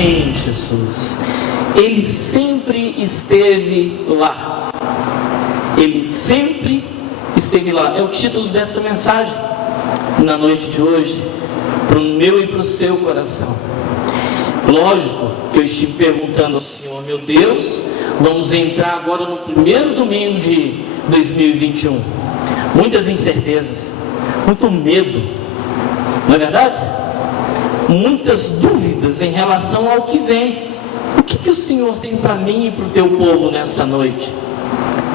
Amém, Jesus. Ele sempre esteve lá. Ele sempre esteve lá. É o título dessa mensagem na noite de hoje, para o meu e para o seu coração. Lógico que eu estive perguntando ao Senhor: meu Deus, vamos entrar agora no primeiro domingo de 2021. Muitas incertezas, muito medo, não é verdade? Muitas dúvidas em relação ao que vem. O que o Senhor tem para mim e para o teu povo nesta noite?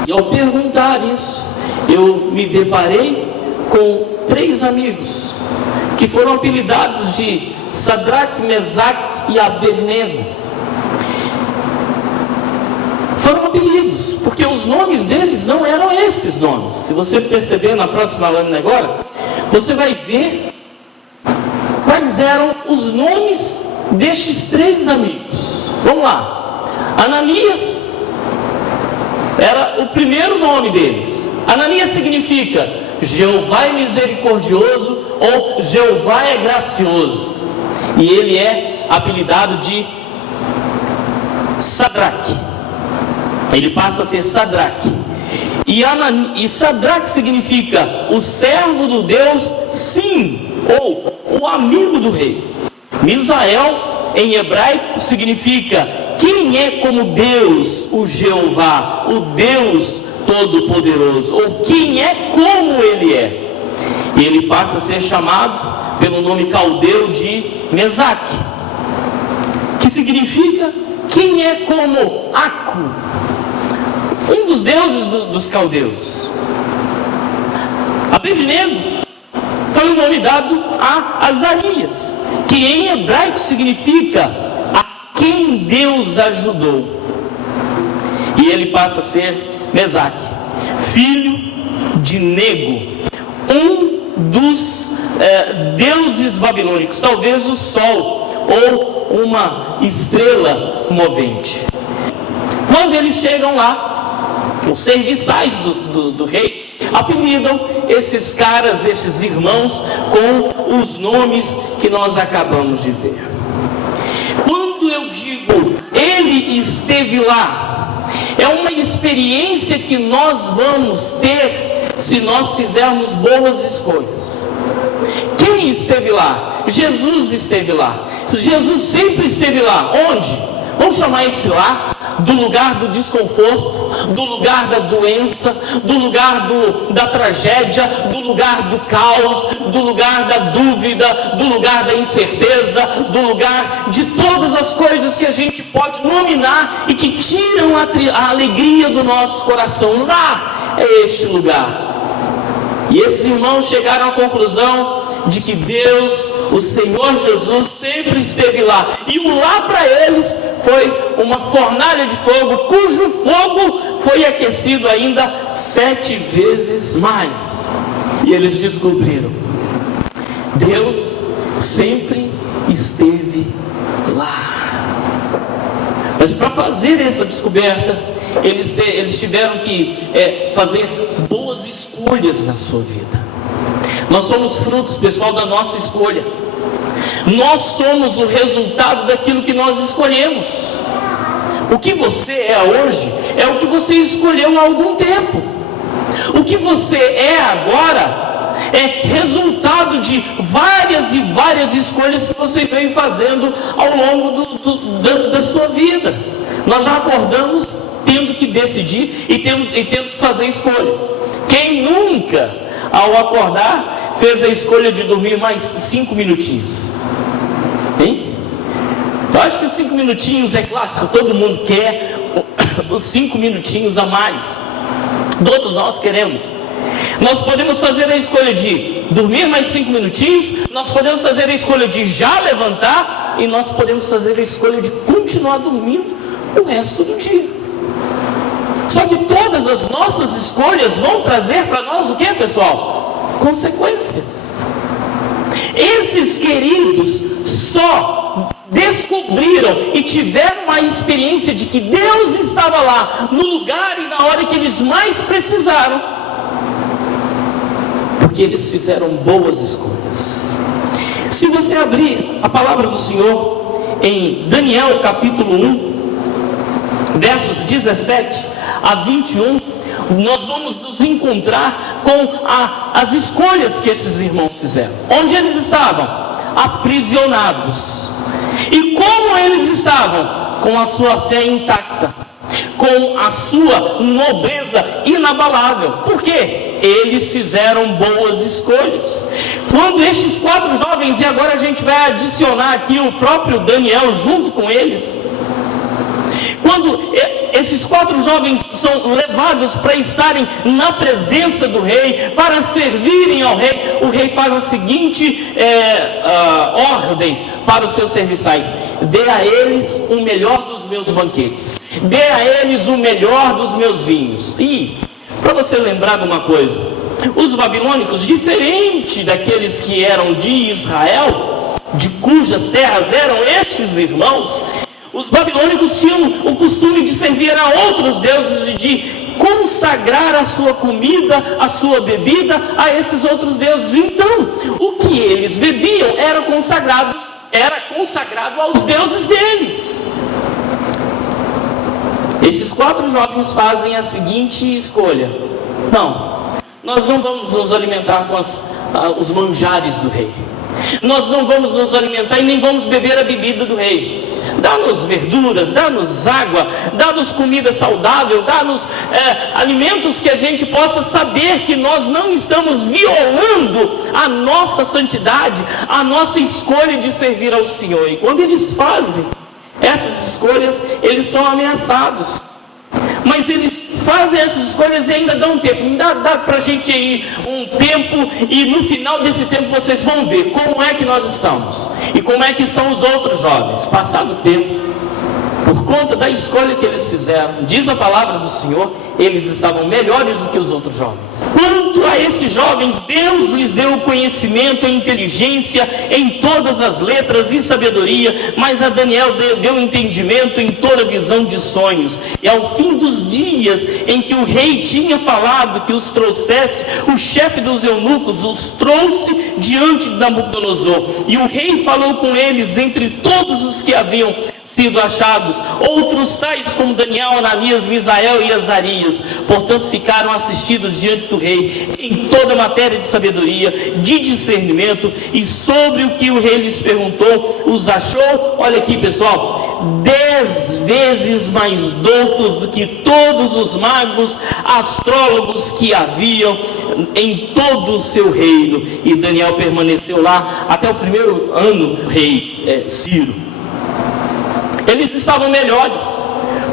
E ao perguntar isso, eu me deparei com 3 amigos que foram apelidados de Sadraque, Mesaque e Abednego. Foram apelidos porque os nomes deles não eram esses nomes. Se você perceber na próxima lâmina agora, você vai ver quais eram os nomes destes 3 amigos. Vamos lá. Ananias era o primeiro nome deles. Ananias significa Jeová é misericordioso ou Jeová é gracioso. E ele é apelidado de Sadraque. Ele passa a ser Sadraque. E Sadraque significa o servo do Deus sim, ou o amigo do rei. Misael em hebraico significa quem é como Deus, o Jeová, o Deus Todo-Poderoso, ou quem é como Ele é. E ele passa a ser chamado pelo nome caldeu de Mesaque, que significa quem é como Aco, um dos deuses dos caldeus. Abednego foi o nome dado a Azarias, que em hebraico significa a quem Deus ajudou. E ele passa a ser Mesaque, filho de Nego, um dos deuses babilônicos, talvez o sol ou uma estrela movente. Quando eles chegam lá, os serviçais do rei apelidam esses caras, esses irmãos, com os nomes que nós acabamos de ver. Quando eu digo ele esteve lá, é uma experiência que nós vamos ter se nós fizermos boas escolhas. Quem esteve lá? Jesus esteve lá. Jesus sempre esteve lá. Onde? Vamos chamar esse lá do lugar do desconforto, do lugar da doença, do lugar da tragédia, do lugar do caos, do lugar da dúvida, do lugar da incerteza, do lugar de todas as coisas que a gente pode nominar e que tiram a alegria do nosso coração. Lá é este lugar. E esses irmãos chegaram à conclusão de que Deus, o Senhor Jesus, sempre esteve lá. E o lá para eles foi uma fornalha de fogo, cujo fogo foi aquecido ainda 7 vezes mais. E eles descobriram: Deus sempre esteve lá. Mas para fazer essa descoberta, eles tiveram que fazer boas escolhas na sua vida. Nós somos frutos, pessoal, da nossa escolha. Nós somos o resultado daquilo que nós escolhemos. O que você é hoje é o que você escolheu há algum tempo. O que você é agora é resultado de várias e várias escolhas que você vem fazendo ao longo da sua vida. Nós já acordamos tendo que decidir e tendo que fazer escolha. Quem nunca, ao acordar, fez a escolha de dormir mais 5 minutinhos? Hein? Eu acho que 5 minutinhos é clássico, todo mundo quer os 5 minutinhos a mais. Todos nós queremos. Nós podemos fazer a escolha de dormir mais 5 minutinhos, nós podemos fazer a escolha de já levantar, e nós podemos fazer a escolha de continuar dormindo o resto do dia. Só que todas as nossas escolhas vão trazer para nós o que, pessoal? Consequências. Esses queridos só descobriram e tiveram a experiência de que Deus estava lá, no lugar e na hora que eles mais precisaram, porque eles fizeram boas escolhas. Se você abrir a palavra do Senhor em Daniel capítulo 1, versos 17 a 21, nós vamos nos encontrar com as escolhas que esses irmãos fizeram. Onde eles estavam? Aprisionados. E como eles estavam? Com a sua fé intacta, com a sua nobreza inabalável. Por quê? Eles fizeram boas escolhas. Quando estes 4 jovens, e agora a gente vai adicionar aqui o próprio Daniel junto com eles, quando esses 4 jovens são levados para estarem na presença do rei, para servirem ao rei, o rei faz a seguinte ordem para os seus serviçais: dê a eles o melhor dos meus banquetes, dê a eles o melhor dos meus vinhos. E, para você lembrar de uma coisa, os babilônicos, diferente daqueles que eram de Israel, de cujas terras eram estes irmãos, os babilônicos tinham o costume de servir a outros deuses e de consagrar a sua comida, a sua bebida a esses outros deuses. Então, o que eles bebiam era consagrado aos deuses deles. Esses 4 jovens fazem a seguinte escolha: não, nós não vamos nos alimentar com os manjares do rei, nós não vamos nos alimentar e nem vamos beber a bebida do rei. Dá-nos verduras, dá-nos água, dá-nos comida saudável, dá-nos alimentos que a gente possa saber que nós não estamos violando a nossa santidade, a nossa escolha de servir ao Senhor. E quando eles fazem essas escolhas, eles são ameaçados. Mas eles fazem essas escolhas e ainda dão um tempo. Dá para a gente aí um tempo, e no final desse tempo vocês vão ver como é que nós estamos e como é que estão os outros jovens. Passado o tempo, por conta da escolha que eles fizeram, diz a palavra do Senhor, eles estavam melhores do que os outros jovens. Quanto a esses jovens, Deus lhes deu conhecimento e inteligência em todas as letras e sabedoria, mas a Daniel deu entendimento em toda visão de sonhos. E ao fim dos dias em que o rei tinha falado que os trouxesse, o chefe dos eunucos os trouxe diante de Nabucodonosor. E o rei falou com eles entre todos os que haviam sido achados, outros tais como Daniel, Ananias, Misael e Azarias. Portanto, ficaram assistidos diante do rei em toda matéria de sabedoria, de discernimento, e sobre o que o rei lhes perguntou, os achou, olha aqui pessoal, 10 vezes mais doutos do que todos os magos, astrólogos que haviam em todo o seu reino. E Daniel permaneceu lá até o primeiro ano do rei Ciro. Eles estavam melhores,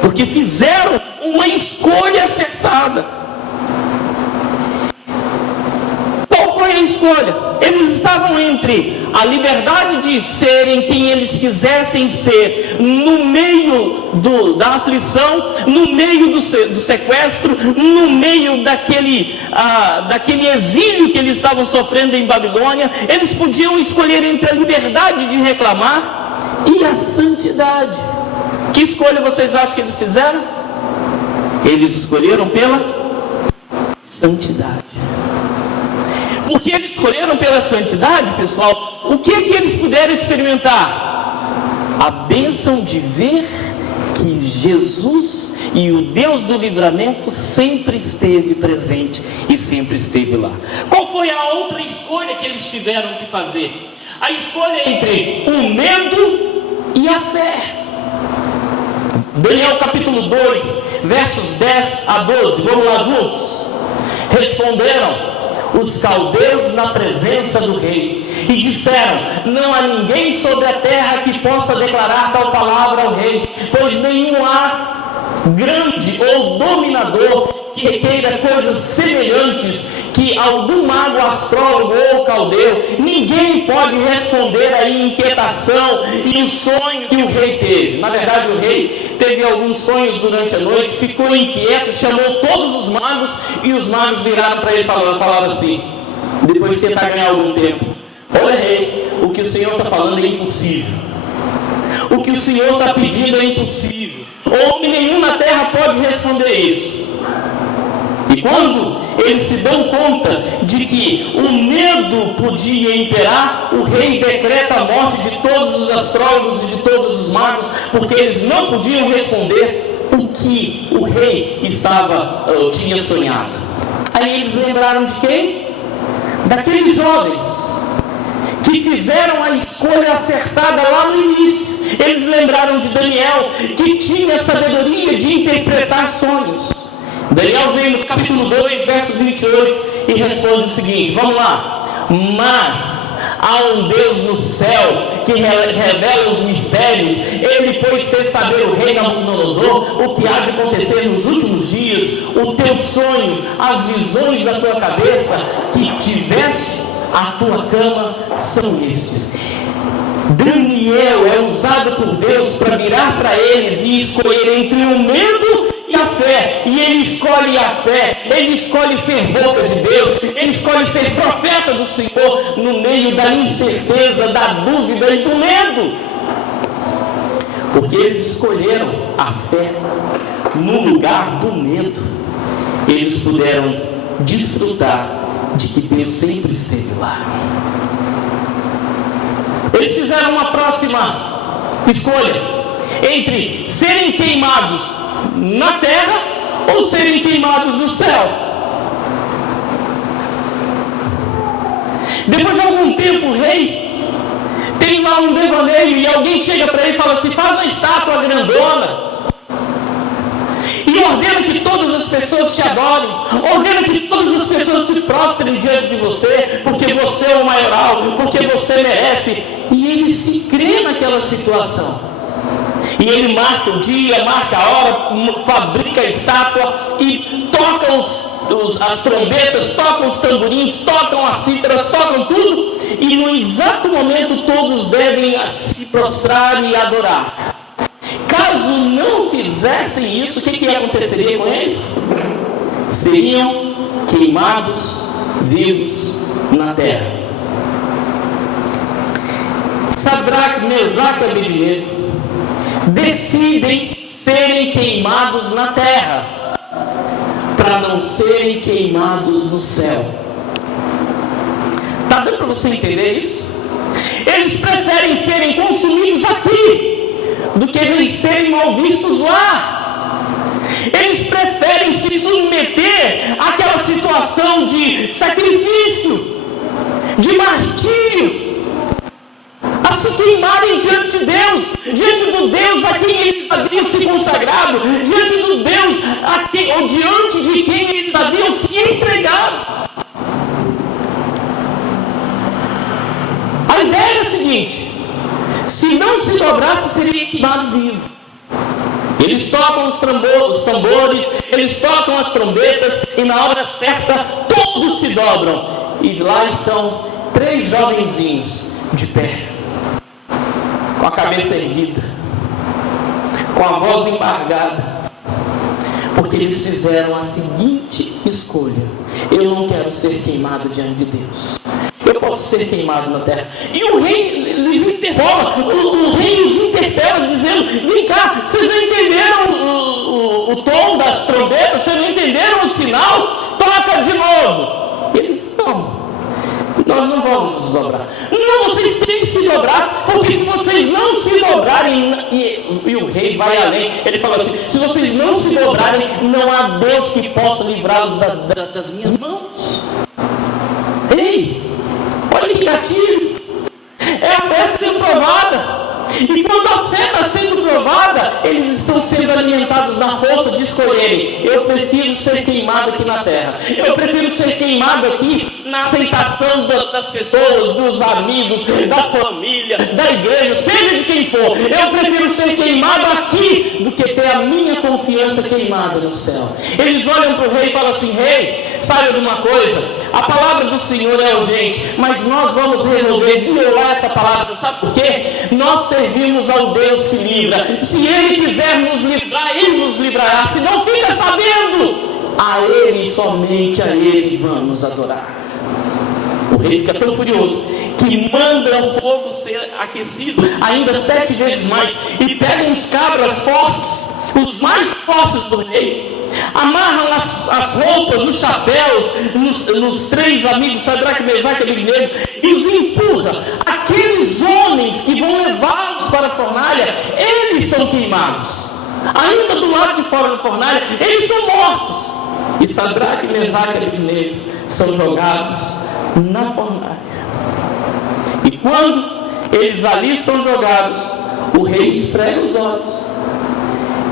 porque fizeram uma escolha acertada. Qual foi a escolha? Eles estavam entre a liberdade de serem quem eles quisessem ser, no meio da aflição, no meio do sequestro, no meio daquele exílio que eles estavam sofrendo em Babilônia. Eles podiam escolher entre a liberdade de reclamar e a santidade. Que escolha vocês acham que eles fizeram? Eles escolheram pela santidade. Porque eles escolheram pela santidade, pessoal, o que é que eles puderam experimentar? A bênção de ver que Jesus e o Deus do livramento sempre esteve presente e sempre esteve lá. Qual foi a outra escolha que eles tiveram que fazer? A escolha entre o medo e a fé. Daniel capítulo 2, versos 10 a 12, vamos lá juntos. Responderam os caldeus na presença do rei e disseram: não há ninguém sobre a terra que possa declarar tal palavra ao rei, pois nenhum há grande ou dominador que requeira coisas semelhantes que algum mago, astrólogo ou caldeu. Ninguém pode responder à inquietação e o sonho que o rei teve. Na verdade, o rei teve alguns sonhos durante a noite, ficou inquieto, chamou todos os magos, e os magos viraram para ele falaram assim, depois de tentar ganhar algum tempo: olha, rei, o que o Senhor está falando é impossível, o que o Senhor está pedindo é impossível, homem nenhum na terra pode responder isso. E quando eles se dão conta de que o medo podia imperar, o rei decreta a morte de todos os astrólogos e de todos os magos, porque eles não podiam responder o que o rei tinha sonhado. Aí eles lembraram de quem? Daqueles jovens que fizeram a escolha acertada lá no início. Eles lembraram de Daniel, que tinha sabedoria de interpretar sonhos. Daniel vem no capítulo 2, verso 28 e responde o seguinte, vamos lá: mas há um Deus no céu que revela os mistérios. Ele pôs ser saber o rei Nabucodonosor o que há de acontecer nos últimos dias. O teu sonho, as visões da tua cabeça que tiveste a tua cama são estes. Daniel é usado por Deus para virar para eles e escolher entre o medo e a fé. E ele escolhe a fé, ele escolhe ser boca de Deus, ele escolhe ser profeta do Senhor no meio da incerteza, da dúvida e do medo. Porque eles escolheram a fé no lugar do medo. Eles puderam desfrutar de que Deus sempre esteve lá. Eles fizeram uma próxima escolha entre serem queimados na terra ou serem queimados no céu. Depois de algum tempo, o rei tem lá um devaneio e alguém chega para ele e fala assim: faz uma estátua grandona e ordena que todas as pessoas te adorem, ordena que todas as pessoas se prostrem diante de você, porque você é o maioral, porque você merece. E ele se crê naquela situação, e ele marca o dia, marca a hora, fabrica a estátua e toca as trombetas, tocam os tamborins, tocam as cítaras, tocam tudo, e no exato momento todos devem se prostrar e adorar. Caso não fizessem isso, o que aconteceria com eles? Seriam queimados vivos na terra. Sadraque, Mesaque e Abednego decidem serem queimados na terra para não serem queimados no céu. Está dando para você entender isso? Eles preferem serem consumidos aqui do que serem mal vistos lá. Eles preferem se submeter àquela situação de sacrifício, de martírio, a se queimarem diante de Deus, diante do Deus a quem eles haviam se consagrado, diante do Deus ou diante de quem eles haviam se entregado. A ideia é a seguinte: se não se dobrasse, seria queimado vivo. Eles tocam os tambores, eles tocam as trombetas, e na hora certa todos se dobram. E lá estão 3 jovenzinhos de pé, com a cabeça erguida, com a voz embargada, porque eles fizeram a seguinte escolha: eu não quero ser queimado diante de Deus, eu posso ser queimado na terra. E o rei lhes interpela, o rei os interpela dizendo: vem cá, vocês não entenderam o tom das trombetas? Vocês não entenderam o sinal? Toca de novo. E eles: não, nós não vamos nos dobrar. Não, vocês têm que se dobrar, porque se vocês não se dobrarem, e o rei vai além, ele fala assim: se vocês não se dobrarem, não há Deus que possa livrá-los das minhas mãos. Ei, olha que gatilho! É a fé sendo provada. E quando a fé está sendo provada, eles estão sendo alimentados na força de escolherem: eu prefiro ser queimado aqui na terra, eu prefiro ser queimado aqui na aceitação das pessoas, dos amigos, da família, da igreja, seja de quem for. Eu prefiro ser queimado aqui do que ter a minha confiança queimada no céu. Eles olham para o rei e falam assim: rei, sabe de uma coisa? A palavra do Senhor é urgente, mas nós vamos resolver violar essa palavra. Sabe por quê? Nós servimos ao Deus que livra. Se Ele quiser nos livrar, Ele nos livrará. Se não, fica sabendo, a Ele, somente a Ele vamos adorar. O rei fica tão furioso que manda o fogo ser aquecido ainda 7 vezes mais, e pega uns cabras fortes, os mais fortes do rei, amarram as roupas, os chapéus, nos três amigos, Sadraque, Mesaque e Abednego, e os empurra. Aqueles homens que vão levá-los para a fornalha, eles são queimados. Ainda do lado de fora da fornalha, eles são mortos. E Sadraque, Mesaque e Abednego são jogados na fornalha. E quando eles ali são jogados, o rei esfrega os olhos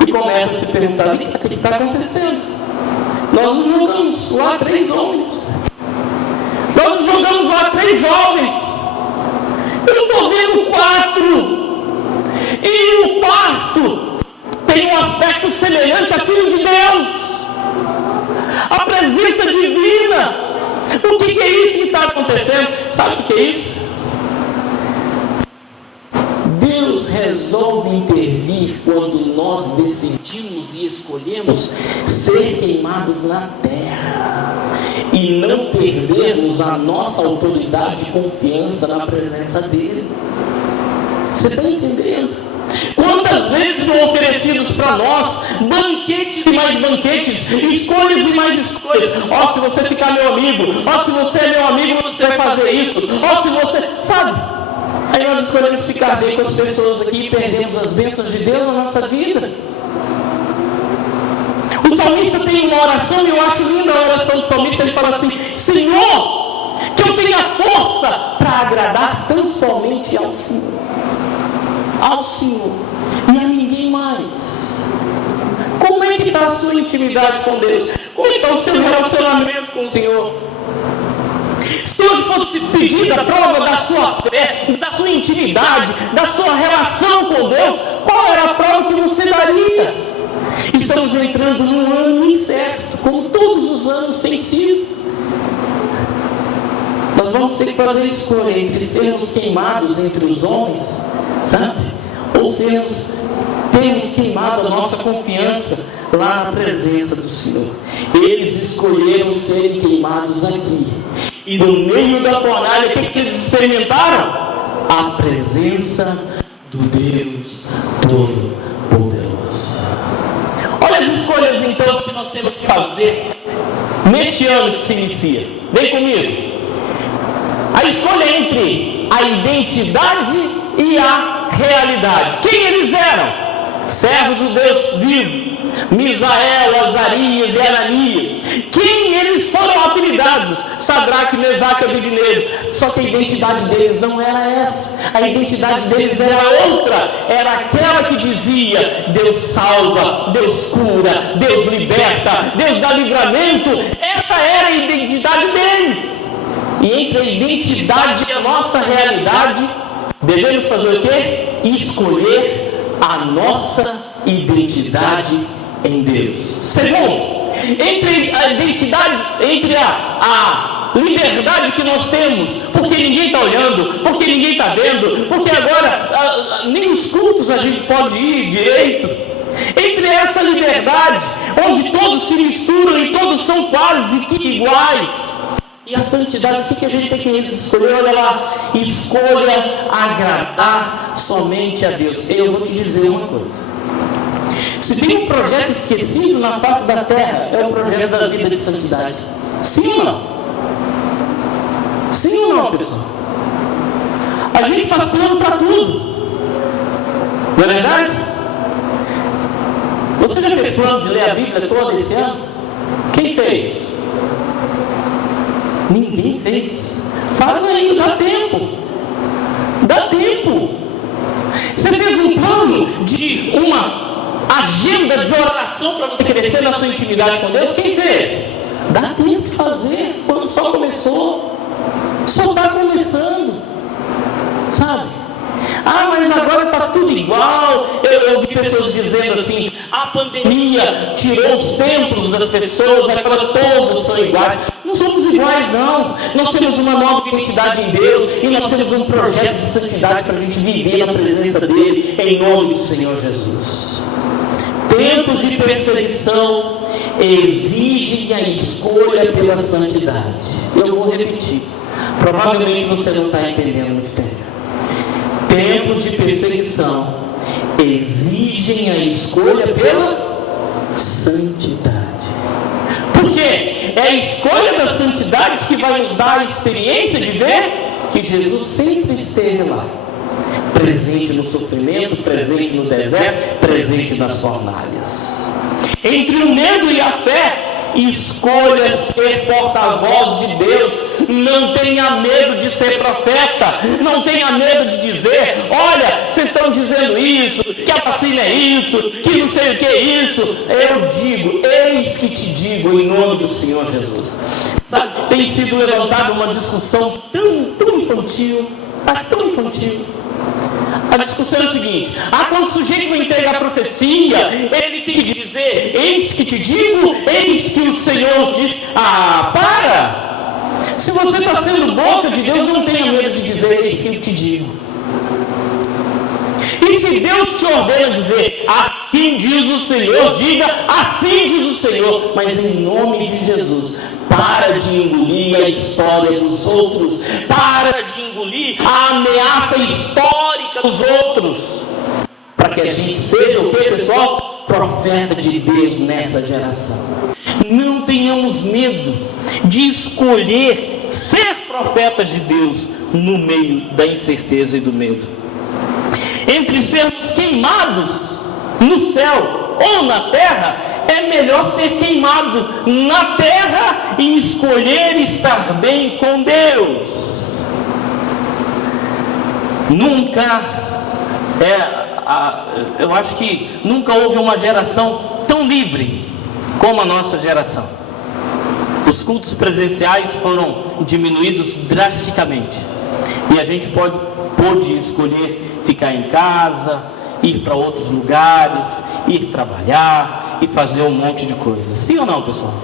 e começa a se perguntar: o que está acontecendo? Nós nos jogamos lá 3 homens, nós nos jogamos lá 3 jovens, eu estou vendo 4, e o quarto tem um aspecto semelhante a Filho de Deus, a presença divina. O que é isso que está acontecendo? Sabe o que é isso? Deus resolve intervir quando nós decidimos e escolhemos ser queimados na terra e não perdermos a nossa autoridade e confiança na presença dele. Você está entendendo? Quantas vezes são oferecidos para nós banquetes e mais banquetes, escolhas e mais escolhas? Ó, se você ficar meu amigo, ó, se você é meu amigo, você vai fazer isso, ó, se você... Sabe? Aí nós escolhemos ficar bem com as pessoas aqui e perdemos as bênçãos de Deus na nossa vida. O salmista tem uma oração, e eu acho linda a oração do salmista. Ele fala assim: Senhor, que eu tenha força para agradar tão somente ao Senhor, e a ninguém mais. Como é que está a sua intimidade com Deus? Como é que está o seu relacionamento com o Senhor? Se hoje fosse pedida a prova da sua fé, da sua intimidade, da sua relação com Deus, qual era a prova que você daria? Estamos entrando num ano incerto, como todos os anos têm sido. Nós vamos ter que fazer escolha entre sermos queimados entre os homens, sabe? Ou termos queimado a nossa confiança lá na presença do Senhor. Eles escolheram serem queimados aqui. E no meio da fornalha, o que eles experimentaram? A presença do Deus Todo-Poderoso. Olha as escolhas então que nós temos que fazer neste ano que se inicia. Vem comigo. A escolha entre a identidade e a realidade. Quem eles eram? Servos do Deus vivo, Misael, Azarias e Ananias. Quem eles foram apelidados? Sadraque, Mesaque e Abednego. Só que a identidade deles não era essa. A identidade deles era outra. Era aquela que dizia: Deus salva, Deus cura, Deus liberta, Deus dá livramento. Essa era a identidade deles. E entre a identidade e a nossa realidade, devemos fazer o quê? Escolher a nossa identidade em Deus. Segundo, entre a identidade, entre a liberdade que nós temos, porque ninguém está olhando, porque ninguém está vendo, porque agora nem os cultos a gente pode ir direito. Entre essa liberdade, onde todos se misturam e todos são quase que iguais, e a santidade, o que a gente tem que escolher? Olha lá, escolha agradar somente a Deus. Eu vou te dizer uma coisa: se tem um projeto esquecido na face da terra, é o projeto da vida de santidade. Sim ou não? Sim ou não, pessoal? A gente faz plano para tudo, não é verdade? Você já fez plano de ler a Bíblia toda esse ano? Quem fez? Ninguém fez. Faz aí, dá tempo. Dá tempo. Você fez um plano de uma agenda de oração para você crescer na sua intimidade com Deus? Quem fez? Dá tempo de fazer quando só começou. Só está começando. Sabe? Ah, mas agora está tudo igual. Eu ouvi pessoas dizendo assim: a pandemia tirou os templos das pessoas, agora todos são iguais. Não somos iguais, não. Nós temos uma nova identidade em Deus e nós temos um projeto de santidade para a gente viver na presença dEle, em nome do Senhor Jesus. Tempos de perseguição exigem a escolha pela santidade. Eu vou repetir. Provavelmente você não está entendendo o mistério. Tempos de perseguição exigem a escolha pela santidade. a escolha da santidade que vai nos dar a experiência de ver que Jesus sempre esteve lá, presente no sofrimento, presente no deserto, presente nas fornalhas. Entre o medo e a fé, escolha ser porta-voz de Deus. Não tenha medo de ser profeta, não tenha medo de dizer: olha, vocês estão dizendo isso, que a vacina é isso, que não sei o que é isso. Eu digo, eis que te digo em nome do Senhor Jesus. Sabe, tem sido levantada uma discussão tão infantil, tão infantil. A discussão é o seguinte: quando o sujeito vai entregar a profecia, ele tem que dizer: eis que te digo, eis que o Senhor diz. Para! Se você está sendo boca de Deus, não tenha medo de dizer: eis que eu te digo. E se Deus te ordena dizer: assim diz o Senhor, diga: assim diz o Senhor. Mas em nome de Jesus, para de engolir a história dos outros, para de engolir a ameaça histórica dos outros, para que a gente seja o que, pessoal? Profeta de Deus nessa geração. Não tenhamos medo de escolher ser profetas de Deus no meio da incerteza e do medo. Entre sermos queimados no céu ou na terra, é melhor ser queimado na terra e escolher estar bem com Deus. Eu acho que nunca houve uma geração tão livre como a nossa geração. Os cultos presenciais foram diminuídos drasticamente e a gente pôde escolher ficar em casa, ir para outros lugares, ir trabalhar e fazer um monte de coisas. Sim ou não, pessoal?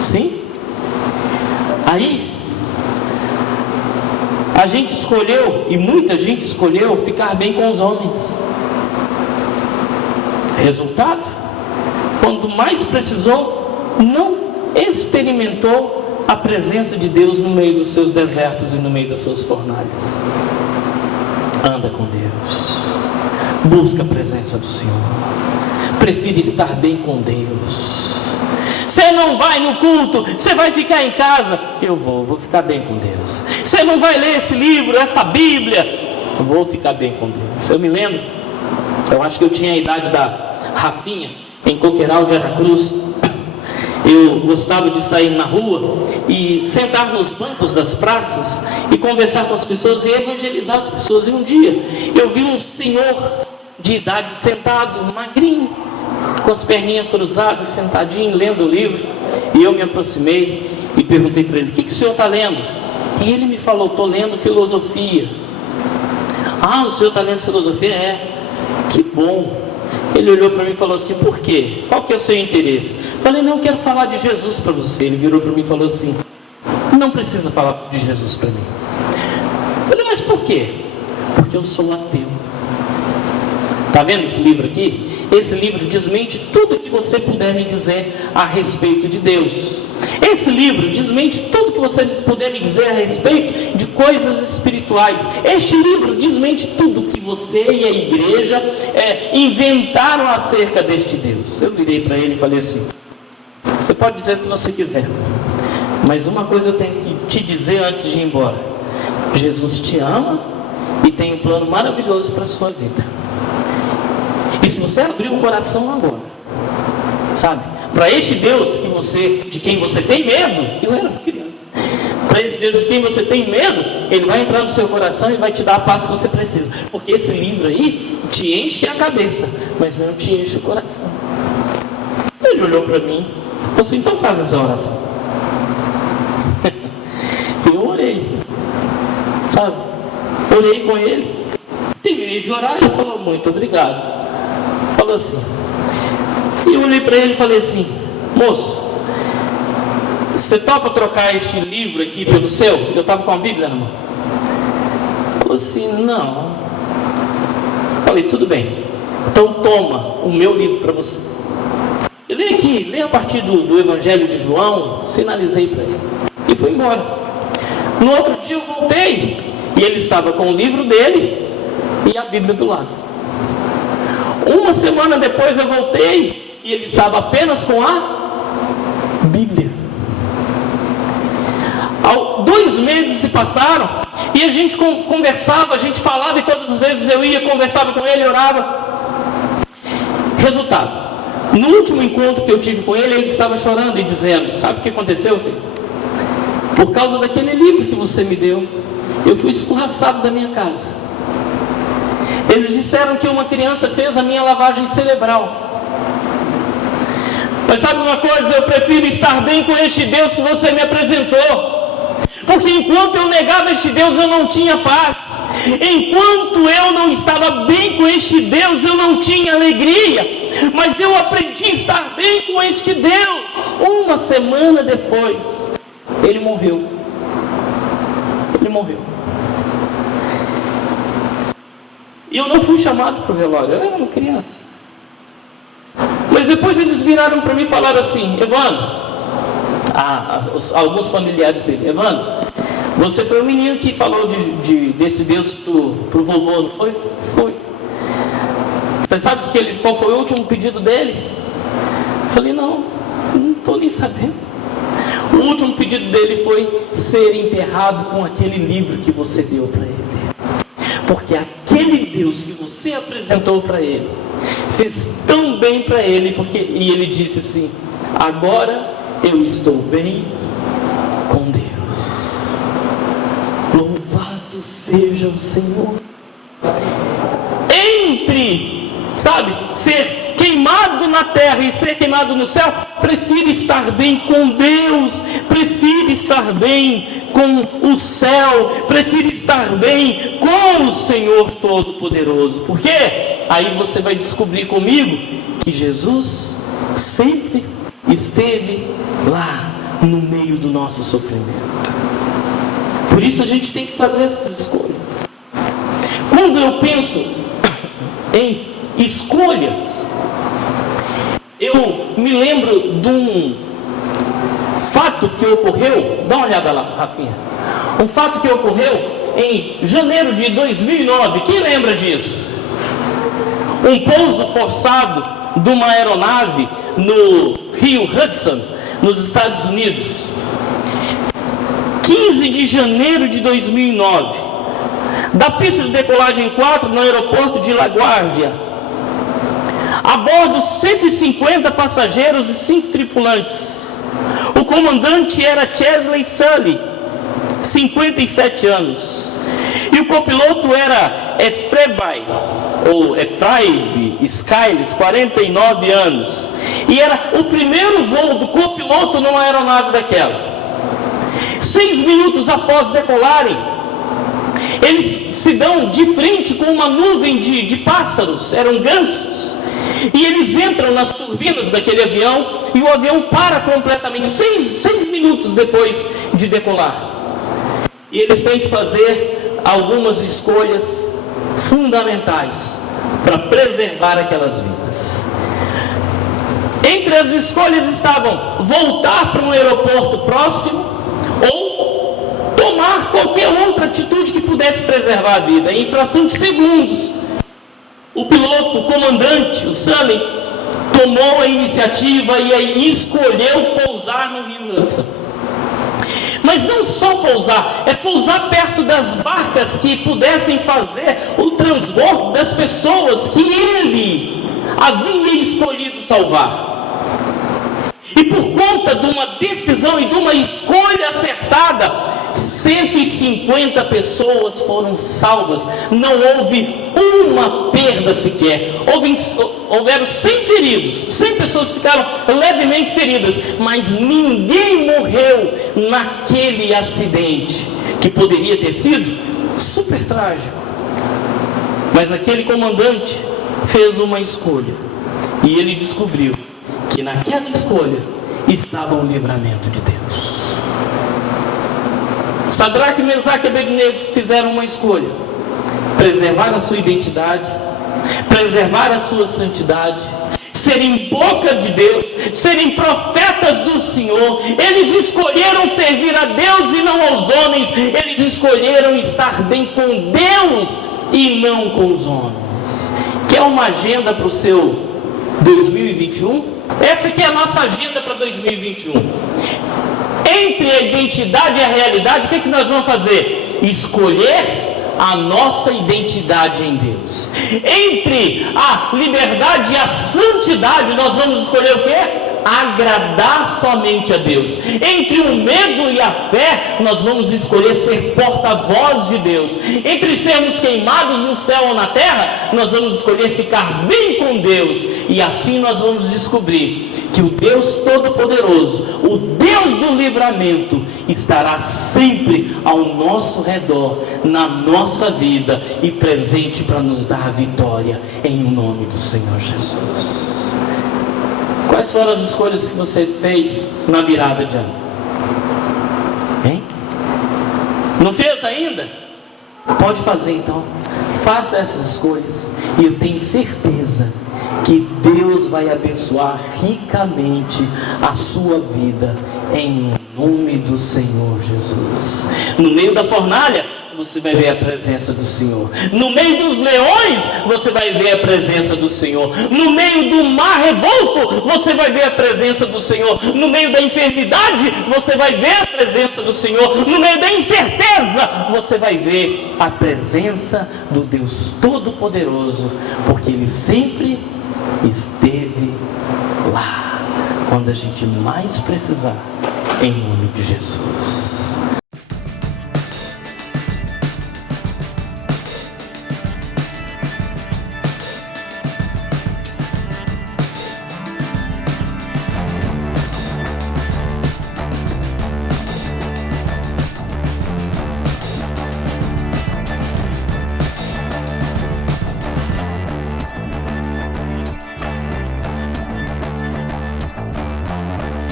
Sim? Aí a gente escolheu, e muita gente escolheu, ficar bem com os homens. Resultado: quando mais precisou, não experimentou a presença de Deus no meio dos seus desertos e no meio das suas fornalhas. Anda com Deus, busca a presença do Senhor, prefira estar bem com Deus. Você não vai no culto, você vai ficar em casa. Eu vou ficar bem com Deus. Você não vai ler esse livro, essa Bíblia. Eu vou ficar bem com Deus. Eu me lembro, eu acho que eu tinha a idade da Rafinha, em Coqueiral de Aracruz. Eu gostava de sair na rua e sentar nos bancos das praças e conversar com as pessoas e evangelizar as pessoas. E um dia eu vi um senhor de idade sentado, magrinho, com as perninhas cruzadas, sentadinho, lendo o livro. E eu me aproximei e perguntei para ele: o que o senhor está lendo? E ele me falou: estou lendo filosofia. O senhor está lendo filosofia? É. Que bom. Ele olhou para mim e falou assim: por quê? Qual que é o seu interesse? Falei: não, eu quero falar de Jesus para você. Ele virou para mim e falou assim: não precisa falar de Jesus para mim. Falei: mas por quê? Porque eu sou ateu. Está vendo esse livro aqui? Esse livro desmente tudo que você puder me dizer a respeito de Deus. Esse livro desmente tudo que você puder me dizer a respeito de coisas espirituais. Este livro desmente tudo que você e a igreja inventaram acerca deste Deus. Eu virei para ele e falei assim: você pode dizer o que você quiser, mas uma coisa eu tenho que te dizer antes de ir embora: Jesus te ama e tem um plano maravilhoso para a sua vida. E se você abrir o coração agora, sabe, para este Deus de quem você tem medo, eu era criança, para esse Deus de quem você tem medo, Ele vai entrar no seu coração e vai te dar a paz que você precisa. Porque esse livro aí te enche a cabeça, mas não te enche o coração. Ele olhou para mim e falou assim: então faz essa oração. Eu orei, sabe, orei com ele, terminei de orar e ele falou: muito obrigado. Falou assim, e eu olhei para ele e falei assim: moço, você topa trocar este livro aqui pelo seu? Eu estava com a Bíblia na mão. Falou assim: não. Falei: tudo bem, então toma o meu livro para você. Eu leio aqui, leio a partir do Evangelho de João. Sinalizei para ele e fui embora. No outro dia eu voltei e ele estava com o livro dele e a Bíblia do lado. Uma semana depois eu voltei e ele estava apenas com a Bíblia. meses se passaram e a gente conversava, a gente falava, e todas as vezes eu ia, conversava com ele, orava. Resultado: no último encontro que eu tive com ele, ele estava chorando e dizendo: sabe o que aconteceu, filho? Por causa daquele livro que você me deu, eu fui escorraçado da minha casa. Eles disseram que uma criança fez a minha lavagem cerebral. Mas sabe uma coisa? Eu prefiro estar bem com este Deus que você me apresentou. Porque enquanto eu negava este Deus, eu não tinha paz. Enquanto eu não estava bem com este Deus, eu não tinha alegria. Mas eu aprendi a estar bem com este Deus. Uma semana depois, ele morreu. Ele morreu. E eu não fui chamado para o velório, eu era uma criança. Mas depois eles viraram para mim e falaram assim: Evandro, alguns familiares dele: Evandro, você foi o menino que falou desse Deus pro vovô, não foi? Foi. Você sabe qual foi o último pedido dele? Eu falei: não estou nem sabendo. O último pedido dele foi ser enterrado com aquele livro que você deu para ele. Porque aquele Deus que você apresentou para ele fez tão bem para ele, e ele disse assim: agora eu estou bem com Deus. Louvado seja o Senhor. Entre, ser queimado na terra e ser queimado no céu, prefiro estar bem com Deus, prefiro estar bem com o céu, prefiro estar bem com o Senhor Todo-Poderoso. Por quê? Aí você vai descobrir comigo que Jesus sempre esteve lá no meio do nosso sofrimento. Por isso a gente tem que fazer essas escolhas. Quando eu penso em escolhas, eu me lembro de um fato que ocorreu. Dá uma olhada lá, Rafinha. Um fato que ocorreu em janeiro de 2009. Quem lembra disso? Um pouso forçado de uma aeronave no Rio Hudson, nos Estados Unidos. 15 de janeiro de 2009. Da pista de decolagem 4 no aeroporto de LaGuardia. A bordo 150 passageiros e 5 tripulantes. O comandante era Chesley Sully, 57 anos. E o copiloto era Efraim Skiles, 49 anos. E era o primeiro voo do copiloto numa aeronave daquela. 6 minutos após decolarem, eles se dão de frente com uma nuvem de pássaros, eram gansos. E eles entram nas turbinas daquele avião e o avião para completamente, 6 minutos depois de decolar. E eles têm que fazer algumas escolhas fundamentais para preservar aquelas vidas. Entre as escolhas estavam voltar para um aeroporto próximo ou tomar qualquer outra atitude que pudesse preservar a vida. Em fração de segundos, o piloto, o comandante, o Sully, tomou a iniciativa e aí escolheu pousar no Rio Hudson. Mas não só pousar, é pousar perto das barcas que pudessem fazer o transbordo das pessoas que ele havia escolhido salvar. E por conta de uma decisão e de uma escolha acertada, 150 pessoas foram salvas. Não houve uma perda sequer. Houveram 100 feridos, 100 pessoas ficaram levemente feridas, mas ninguém morreu naquele acidente, que poderia ter sido super trágico. Mas aquele comandante fez uma escolha, e ele descobriu que naquela escolha estava o livramento de Deus. Sadraque, Mesaque e Abednego fizeram uma escolha: preservar a sua identidade, preservar a sua santidade, serem boca de Deus, serem profetas do Senhor. Eles escolheram servir a Deus e não aos homens. Eles escolheram estar bem com Deus e não com os homens. Quer uma agenda para o seu 2021? Essa aqui é a nossa agenda para 2021. Entre a identidade e a realidade, o que nós vamos fazer? Escolher a nossa identidade em Deus. Entre a liberdade e a santidade, nós vamos escolher o quê? Agradar somente a Deus. Entre o medo e a fé, nós vamos escolher ser porta-voz de Deus. Entre sermos queimados no céu ou na terra, nós vamos escolher ficar bem com Deus. E assim nós vamos descobrir que o Deus Todo-Poderoso, o Deus do livramento, estará sempre ao nosso redor, na nossa vida, e presente para nos dar a vitória, em o nome do Senhor Jesus. Quais foram as escolhas que você fez na virada de ano? Hein? Não fez ainda? Pode fazer então. Faça essas escolhas. E eu tenho certeza que Deus vai abençoar ricamente a sua vida, em nome do Senhor Jesus. No meio da fornalha, você vai ver a presença do Senhor. No meio dos leões, você vai ver a presença do Senhor. No meio do mar revolto, você vai ver a presença do Senhor. No meio da enfermidade, você vai ver a presença do Senhor. No meio da incerteza, você vai ver a presença do Deus Todo-Poderoso, porque Ele sempre esteve lá, quando a gente mais precisar, em nome de Jesus.